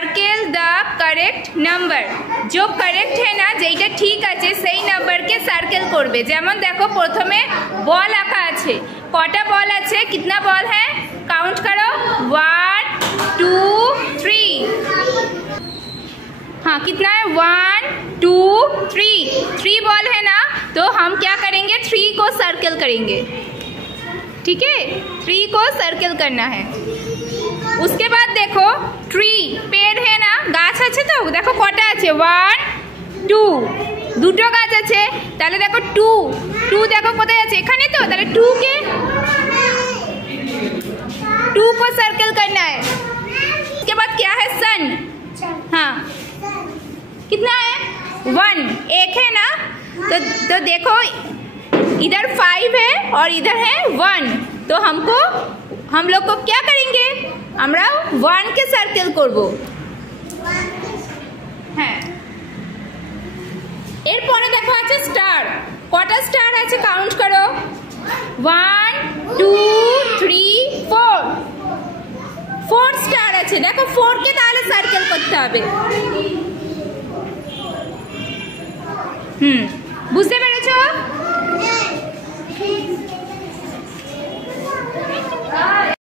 Circle the correct number. जो correct है ना, যেটা ঠিক আছে সেই নাম্বারকে সার্কেল করবে। যেমন দেখো প্রথমে বল আঁকা আছে, কটা বল আছে, कितना बॉल है, काउंट करो 1 2 3। हाँ कितना है 1 2 3 बॉल है ना, तो हम क्या करेंगे 3 को सर्कल करेंगे। ठीक है, 3 को सर्कल करना है। उसके बाद देखो ट्री पेड़ है ना, गाछ আছে তো, দেখো কটা আছে 1 2 দুটো গাছ আছে, তাহলে দেখো 2 দেখো কোথায় আছে, এখানে তো, তাহলে 2 को सर्कल करना है। उसके बाद क्या है सन। हाँ कितना है 1, एक है ना, तो देखो इधर 5 है और इधर है 1, तो हम लोग को क्या करेंगे, আমরা 1 के सर्कल করব। হ্যাঁ, এরপরে দেখো আছে স্টার, কটা স্টার আছে কাউন্ট করো 1 2 3 4 স্টার আছে। দেখো 4 কে তাহলে সার্কেল করতে হবে। বুঝতে পেরেছো?